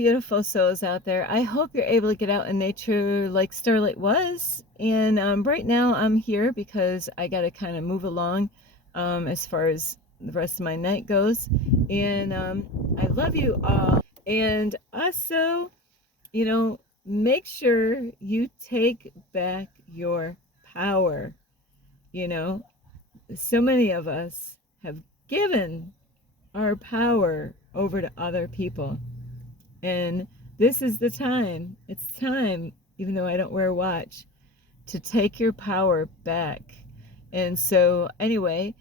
beautiful souls out there. I hope you're able to get out in nature like Starlight was. And right now I'm here because I got to kind of move along as far as the rest of my night goes. And I love you all. And also, make sure you take back your power. You know, so many of us have given our power over to other people. And this is the time. It's time, even though I don't wear a watch, to take your power back. And so, anyway,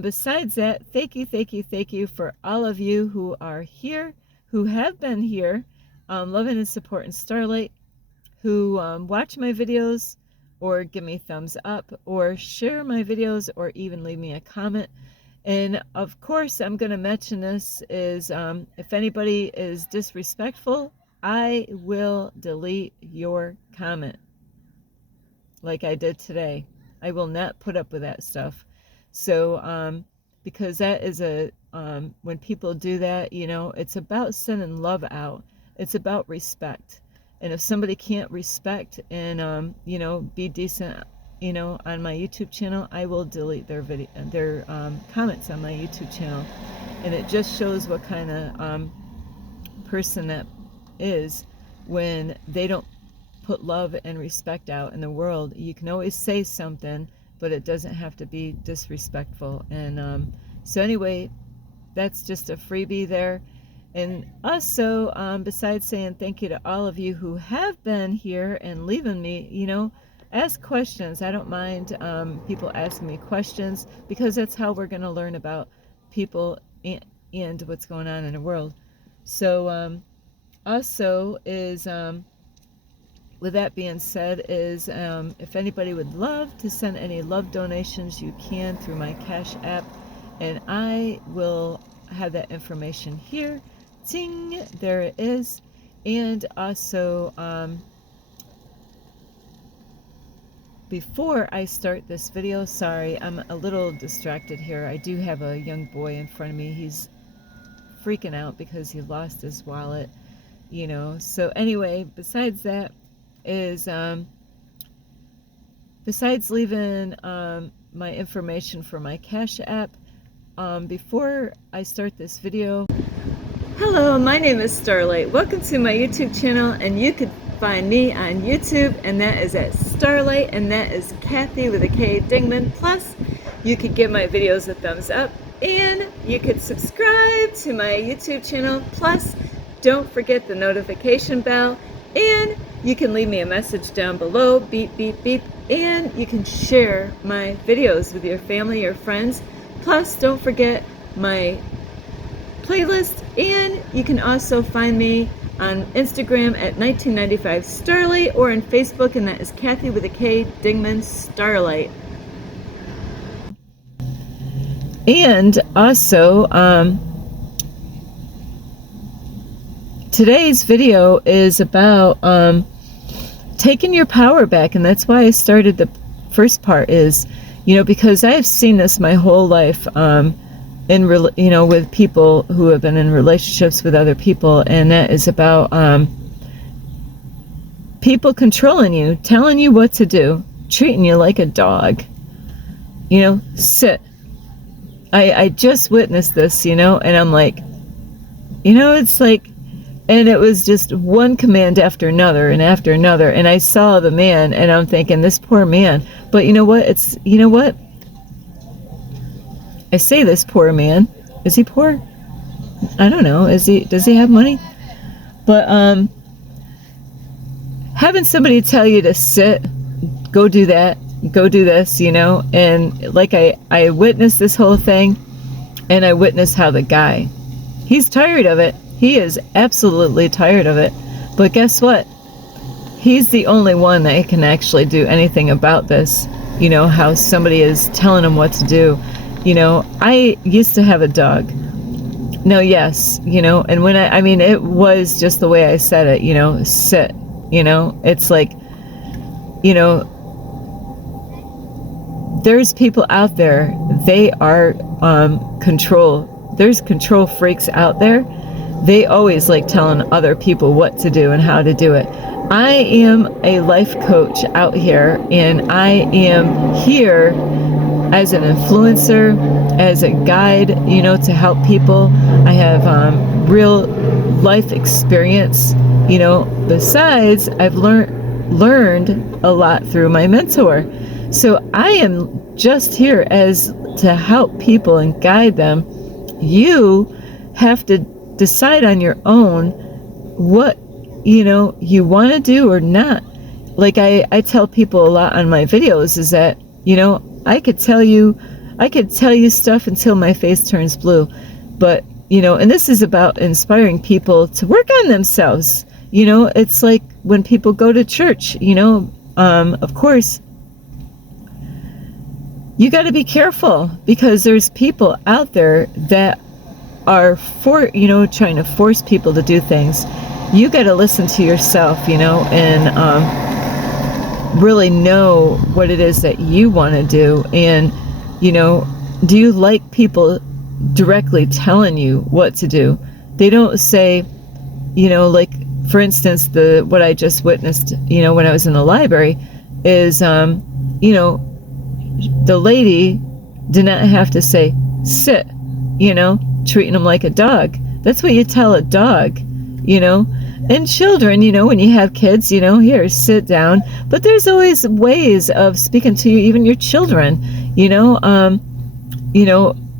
besides that, thank you for all of you who are here, who have been here, loving and supporting Starlight, who watch my videos or give me thumbs up or share my videos or even leave me a comment. And of course, I'm going to mention this is if anybody is disrespectful, I will delete your comment like I did today. I will not put up with that stuff. So, because that is when people do that, it's about sending love out. It's about respect. And if somebody can't respect and, be decent, on my YouTube channel, I will delete their comments on my YouTube channel. And it just shows what kind of person that is when they don't put love and respect out in the world. You can always say something, but it doesn't have to be disrespectful. And so anyway, that's just a freebie there. And also, besides saying thank you to all of you who have been here and leaving me, ask questions. I don't mind people asking me questions, because that's how we're going to learn about people and what's going on in the world. So also is, with that being said, is if anybody would love to send any love donations, you can through my Cash App, and I will have that information here. Ting, there it is. And also, before I start this video, sorry, I'm a little distracted here. I do have a young boy in front of me. He's freaking out because he lost his wallet, So anyway, besides that is, besides leaving my information for my Cash App, before I start this video, hello, my name is Starlight. Welcome to my YouTube channel, and you can find me on YouTube, and that is at Starlight, and that is Kathy with a K Dingman. Plus, you could give my videos a thumbs up, and you could subscribe to my YouTube channel. Plus, don't forget the notification bell, and you can leave me a message down below, beep, beep, beep, and you can share my videos with your family or friends. Plus, don't forget my playlist, and you can also find me on Instagram at 1995 Starlight, or on Facebook, and that is Kathy with a K Dingman Starlight. And also, today's video is about taking your power back, and that's why I started the first part is, because I have seen this my whole life, with people who have been in relationships with other people, and that is about people controlling you, telling you what to do, treating you like a dog. Sit. I just witnessed this, and I'm like, it's like, and it was just one command after another and after another, and I saw the man, and I'm thinking, this poor man. But you know what? I say this poor man. Is he poor? I don't know. Does he have money? But having somebody tell you to sit, go do that, go do this, and like I witnessed this whole thing, and I witnessed how the guy, he's tired of it. He is absolutely tired of it. But guess what? He's the only one that can actually do anything about this. How somebody is telling him what to do. I used to have a dog. Now, yes, and when I mean, it was just the way I said it, sit, it's like, there's people out there, they are control. There's control freaks out there they always like telling other people what to do and how to do it. I am a life coach out here, and I am here as an influencer, as a guide, to help people. I have real life experience, besides I've learned a lot through my mentor. So I am just here as to help people and guide them. You have to decide on your own what you want to do or not. Like I tell people a lot on my videos is that I could tell you stuff until my face turns blue, but and this is about inspiring people to work on themselves. It's like when people go to church, of course you got to be careful, because there's people out there that are trying to force people to do things. You got to listen to yourself, and really know what it is that you want to do. And do you like people directly telling you what to do? They don't say, like for instance, what I just witnessed, when I was in the library is, the lady did not have to say sit, treating them like a dog. That's what you tell a dog, and children, when you have kids, here, sit down. But there's always ways of speaking to you, even your children,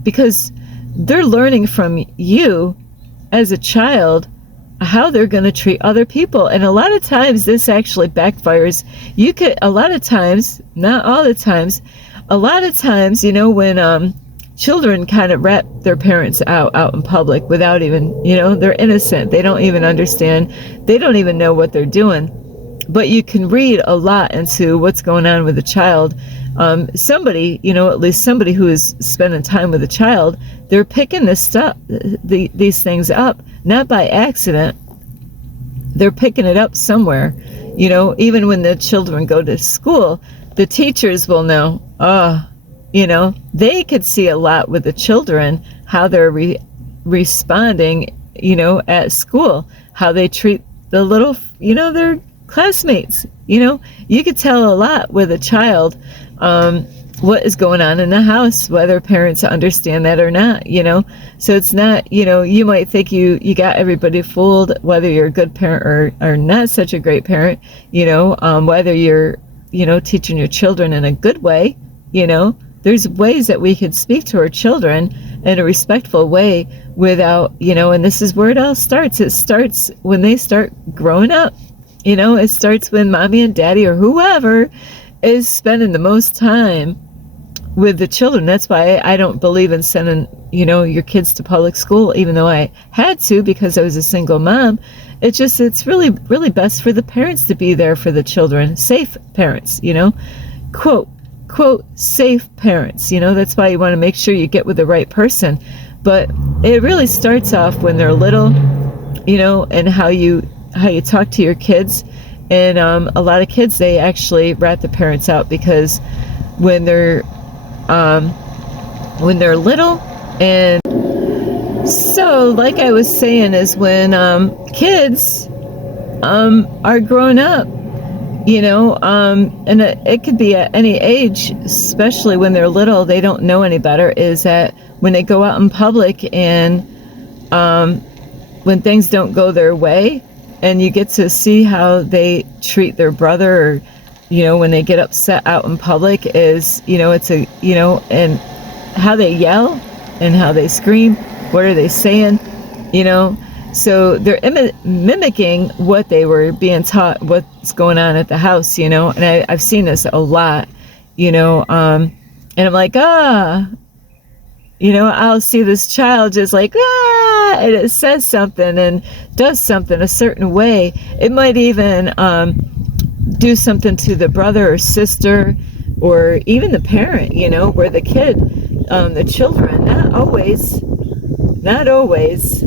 because they're learning from you as a child how they're going to treat other people. And a lot of times this actually backfires. A lot of times, not all the times, a lot of times, when children kind of rat their parents out in public without even, they're innocent. They don't even understand. They don't even know what they're doing. But you can read a lot into what's going on with a child. Somebody, at least somebody who is spending time with a child, they're picking this stuff, these things up, not by accident. They're picking it up somewhere. Even when the children go to school, the teachers will know, they could see a lot with the children, how they're responding, at school, how they treat the little, their classmates. You could tell a lot with a child, what is going on in the house, whether parents understand that or not, So it's not, you might think you got everybody fooled, whether you're a good parent or not such a great parent, whether you're, teaching your children in a good way, there's ways that we could speak to our children in a respectful way without, and this is where it all starts. It starts when they start growing up. It starts when mommy and daddy or whoever is spending the most time with the children. That's why I don't believe in sending, your kids to public school, even though I had to because I was a single mom. It's really, really best for the parents to be there for the children. Safe parents, quote, safe parents. That's why you want to make sure you get with the right person. But it really starts off when they're little, and how you talk to your kids. And a lot of kids, they actually rat the parents out because when they're little. And so like I was saying, is when kids are growing up, and it could be at any age, especially when they're little, they don't know any better, is that when they go out in public and when things don't go their way, and you get to see how they treat their brother, or when they get upset out in public, is it's and how they yell and how they scream. What are they saying? So they're mimicking what they were being taught, what's going on at the house, and I've seen this a lot, and I'm like, I'll see this child just like, and it says something and does something a certain way. It might even do something to the brother or sister, or even the parent, where the kid, the children, not always,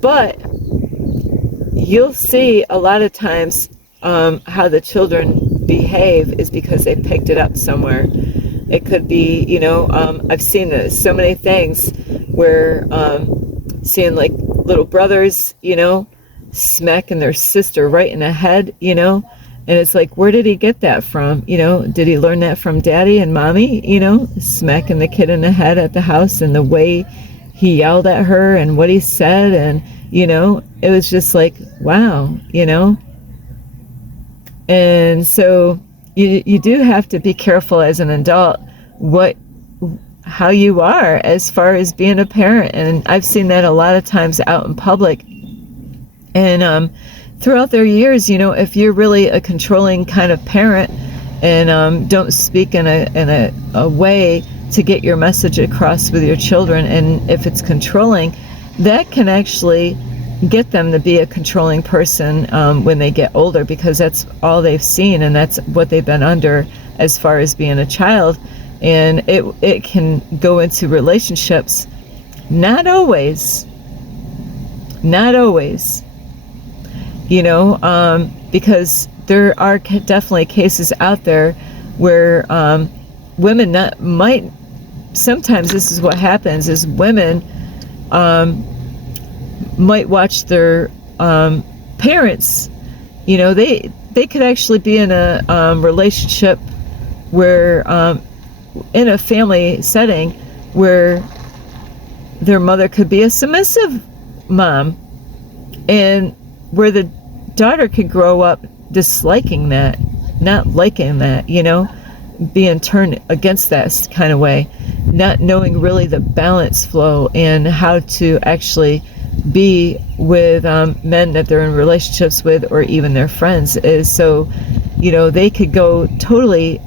but you'll see a lot of times how the children behave is because they picked it up somewhere. It could be, I've seen this, so many things where seeing like little brothers, smacking their sister right in the head, and it's like, where did he get that from? Did he learn that from daddy and mommy, smacking the kid in the head at the house, and the way he yelled at her and what he said, and it was just like, wow. And so you do have to be careful as an adult how you are as far as being a parent. And I've seen that a lot of times out in public. And throughout their years, if you're really a controlling kind of parent and don't speak in a way to get your message across with your children, and if it's controlling, that can actually get them to be a controlling person when they get older, because that's all they've seen and that's what they've been under as far as being a child. And it can go into relationships. Not always, because there are definitely cases out there where women sometimes this is what happens, is women might watch their parents, they could actually be in a relationship where in a family setting where their mother could be a submissive mom, and where the daughter could grow up disliking that, not liking that, being turned against that kind of way, not knowing really the balance flow and how to actually be with men that they're in relationships with, or even their friends. Is so they could go totally,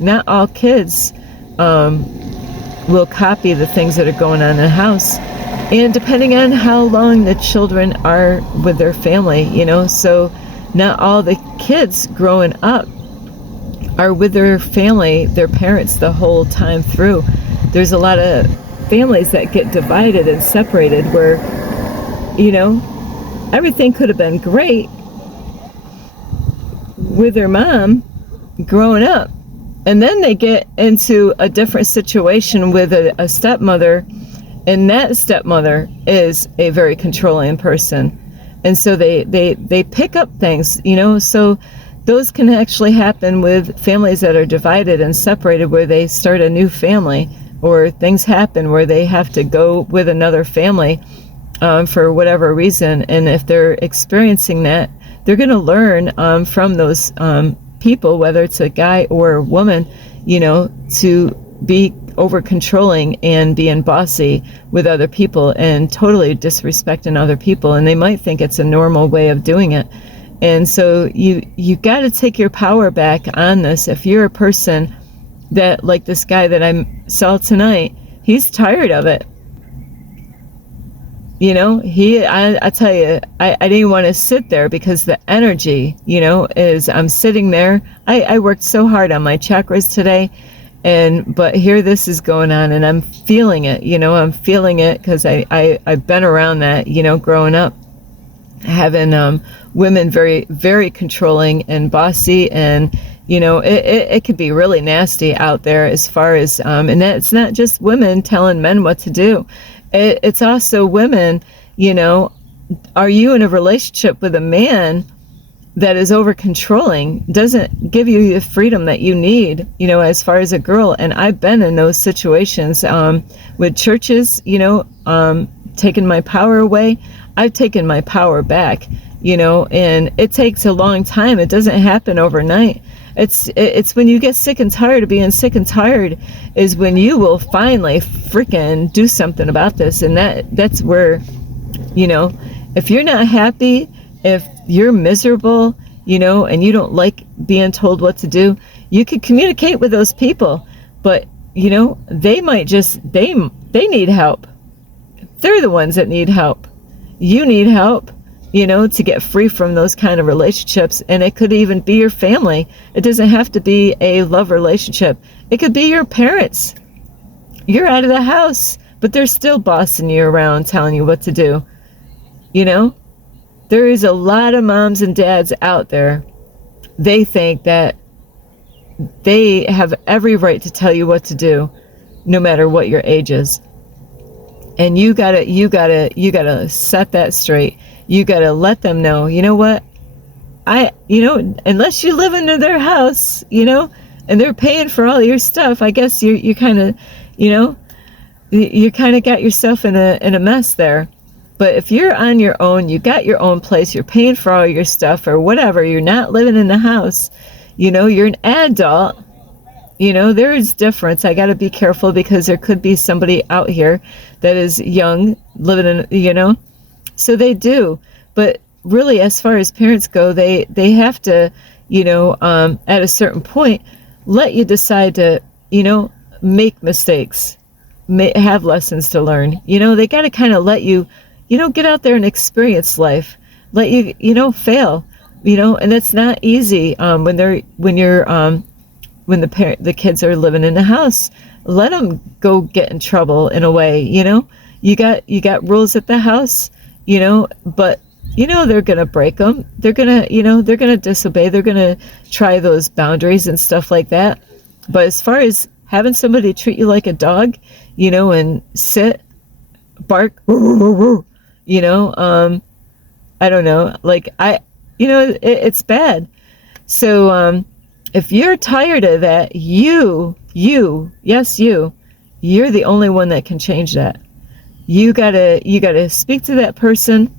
not all kids will copy the things that are going on in the house, and depending on how long the children are with their family, so not all the kids growing up are with their family, their parents, the whole time through. There's a lot of families that get divided and separated where everything could have been great with their mom growing up, and then they get into a different situation with a stepmother, and that stepmother is a very controlling person, and so they pick up things, so those can actually happen with families that are divided and separated, where they start a new family, or things happen where they have to go with another family for whatever reason. And if they're experiencing that, they're going to learn from those people, whether it's a guy or a woman, to be over controlling and being bossy with other people and totally disrespecting other people. And they might think it's a normal way of doing it. And so you got to take your power back on this. If you're a person that, like this guy that I saw tonight, he's tired of it. I tell you, I didn't want to sit there, because the energy, is, I'm sitting there. I worked so hard on my chakras today, but here this is going on, and I'm feeling it, I'm feeling it, because I've been around that, growing up, having women very, very controlling and bossy, and it could be really nasty out there as far as and it's not just women telling men what to do. It's also women. Are you in a relationship with a man that is over controlling, doesn't give you the freedom that you need, as far as a girl? And I've been in those situations with churches, taking my power away. I've taken my power back, and it takes a long time. It doesn't happen overnight. It's when you get sick and tired of being sick and tired is when you will finally freaking do something about this. And that's where, if you're not happy, if you're miserable, and you don't like being told what to do, you could communicate with those people. But, they might just, they need help. They're the ones that need help. You need help, to get free from those kind of relationships. And it could even be your family. It doesn't have to be a love relationship. It could be your parents. You're out of the house, but they're still bossing you around, telling you what to do. There is a lot of moms and dads out there. They think that they have every right to tell you what to do, no matter what your age is. And you gotta set that straight. You gotta let them know, you know what, unless you live into their house, and they're paying for all your stuff, I guess you kind of, you know, you kind of got yourself in a mess there. But if you're on your own, you got your own place, you're paying for all your stuff or whatever, you're not living in the house, you're an adult, there is difference. I got to be careful because there could be somebody out here that is young, living in, so they do. But really, as far as parents go, they have to, at a certain point, let you decide to, make mistakes, have lessons to learn. They got to kind of let you, get out there and experience life, let you, fail, and it's not easy when the kids are living in the house. Let them go get in trouble in a way. You got rules at the house, but they're gonna break them. They're gonna disobey. They're gonna try those boundaries and stuff like that. But as far as having somebody treat you like a dog, and sit, bark, I don't know, like it's bad. So if you're tired of that, yes, you're the only one that can change that. You gotta speak to that person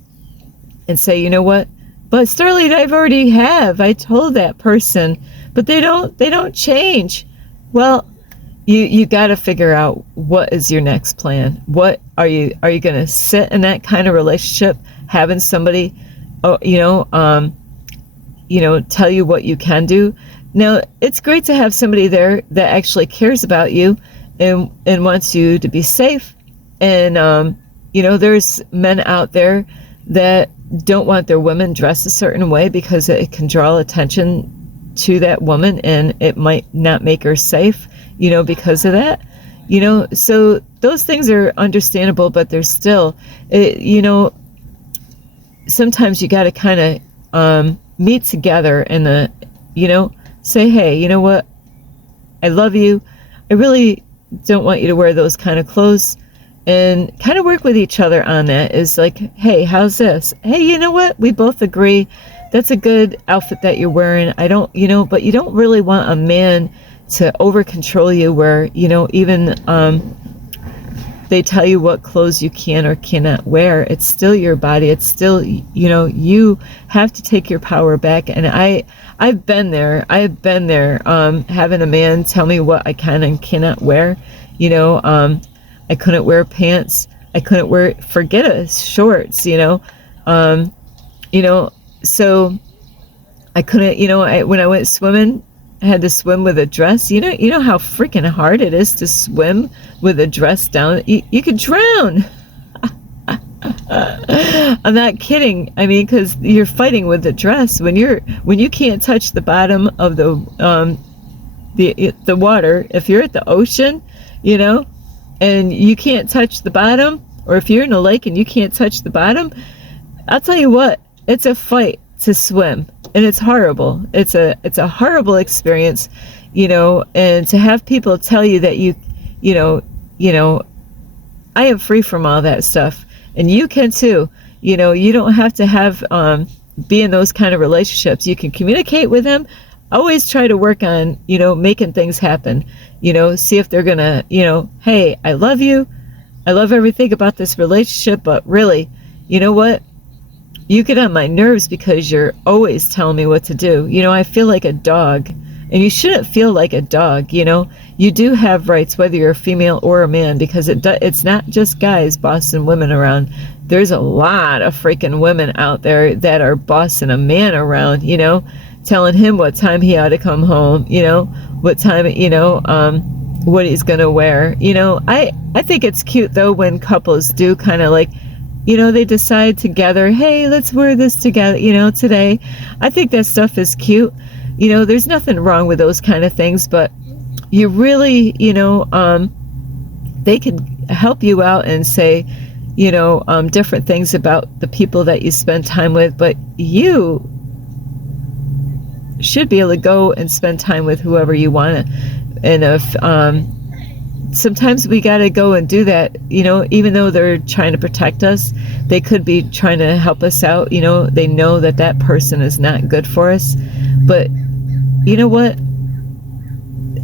and say, you know what? But Starlight, I told that person, but they don't change. Well, you got to figure out what is your next plan. What are you going to sit in that kind of relationship, having somebody, tell you what you can do. Now, it's great to have somebody there that actually cares about you and wants you to be safe. And, there's men out there that don't want their women dressed a certain way because it can draw attention to that woman and it might not make her safe, because of that. So those things are understandable, but there's still, sometimes you got to kind of meet together and, say, hey, you know what? I love you. I really don't want you to wear those kind of clothes. And kind of work with each other on that. Is like, hey, how's this? Hey, you know what? We both agree that's a good outfit that you're wearing. I don't, but you don't really want a man to over control you where, even they tell you what clothes you can or cannot wear. It's still your body. It's still, you have to take your power back. And I've been there. Having a man tell me what I can and cannot wear. I couldn't wear pants. I couldn't forget it, shorts, so I couldn't, when I went swimming, I had to swim with a dress. You know how freaking hard it is to swim with a dress down. You could drown. I'm not kidding. I mean, because you're fighting with the dress when you can't touch the bottom of the water. If you're at the ocean, and you can't touch the bottom, or if you're in a lake and you can't touch the bottom, I'll tell you what, it's a fight to swim, and it's horrible. It's a horrible experience, and to have people tell you that I am free from all that stuff, and you can too. You don't have to be in those kind of relationships. You can communicate with them. Always try to work on, making things happen, see if they're gonna, hey, I love you. I love everything about this relationship, but really, you know what? You get on my nerves because you're always telling me what to do. I feel like a dog, and you shouldn't feel like a dog, You do have rights, whether you're a female or a man, because it's not just guys bossing women around. There's a lot of freaking women out there that are bossing a man around, telling him what time he ought to come home, what time, what he's gonna wear. I think it's cute though when couples do kind of like, they decide together, hey, let's wear this together, today. I think that stuff is cute. There's nothing wrong with those kind of things, but you really, they can help you out and say, different things about the people that you spend time with, but you should be able to go and spend time with whoever you want to. And if sometimes we got to go and do that, you know, even though they're trying to protect us, they could be trying to help us out, you know, they know that that person is not good for us. But you know what?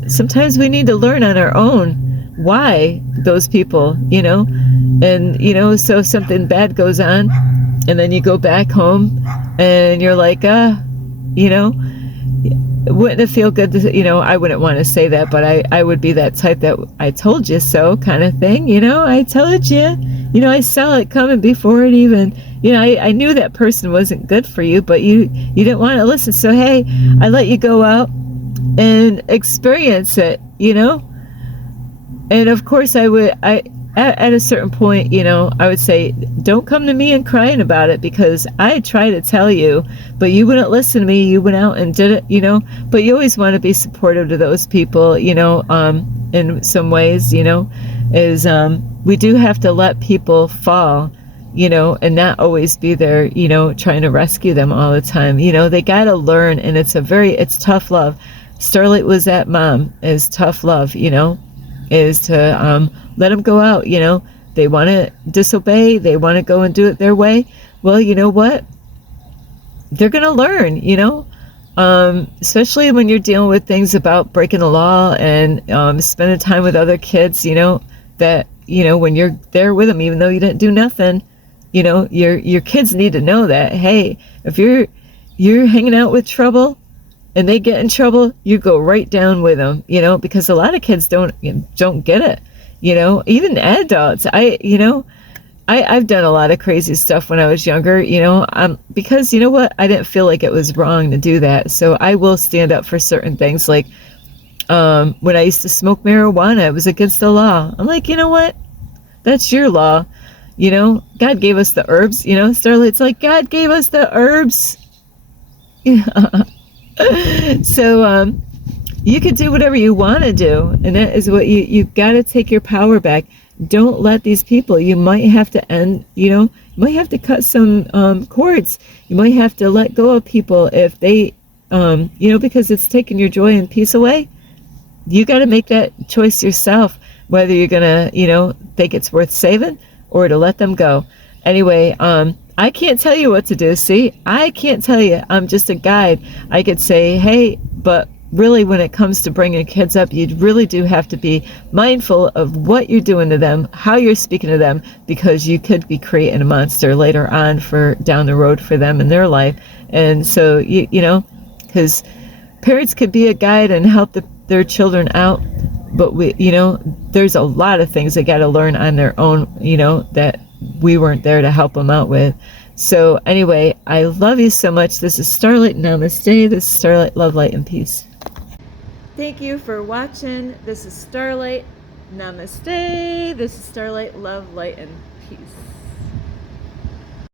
Sometimes we need to learn on our own why those people, you know, and, you know, so if something bad goes on and then you go back home and you're like, you know, wouldn't it feel good to, you know, I wouldn't want to say that, but I would be that type that I told you so kind of thing, you know, I told you, you know, I saw it coming before it even, you know, I knew that person wasn't good for you, but you didn't want to listen. So, hey, I let you go out and experience it, you know, and of course at a certain point, you know, I would say, don't come to me and crying about it, because I try to tell you, but you wouldn't listen to me. You went out and did it, you know, but you always want to be supportive to those people, you know, in some ways, you know, is, we do have to let people fall, you know, and not always be there, you know, trying to rescue them all the time. You know, they got to learn, and it's tough love. Starlight was that mom, is tough love, you know, is to let them go out, you know. They want to disobey, they want to go and do it their way. Well, you know what? They're going to learn, you know, especially when you're dealing with things about breaking the law and spending time with other kids, you know, that, you know, when you're there with them, even though you didn't do nothing, you know, your kids need to know that, hey, if you're hanging out with trouble, and they get in trouble, you go right down with them, you know, because a lot of kids don't get it, you know, even adults. I've done a lot of crazy stuff when I was younger, you know, because you know what, I didn't feel like it was wrong to do that. So I will stand up for certain things. Like when I used to smoke marijuana, it was against the law. I'm like, you know what, that's your law, you know. God gave us the herbs, you know. Starlight's like, God gave us the herbs. So you could do whatever you want to do, and that is what you got to take your power back. Don't let these people, you might have to end, you know, you might have to cut some cords. You might have to let go of people if they you know, because it's taking your joy and peace away. You got to make that choice yourself, whether you're gonna, you know, think it's worth saving or to let them go. Anyway, I can't tell you what to do. See, I can't tell you. I'm just a guide. I could say, hey, but really when it comes to bringing kids up, you really do have to be mindful of what you're doing to them, how you're speaking to them, because you could be creating a monster later on for down the road for them in their life. And so, you know, because parents could be a guide and help their children out, but you know, there's a lot of things they got to learn on their own, you know, that we weren't there to help them out with. So anyway, I love you so much. This is Starlight. Namaste. This is Starlight. Love, light, and peace. Thank you for watching. This is Starlight. Namaste. This is Starlight. Love, light, and peace.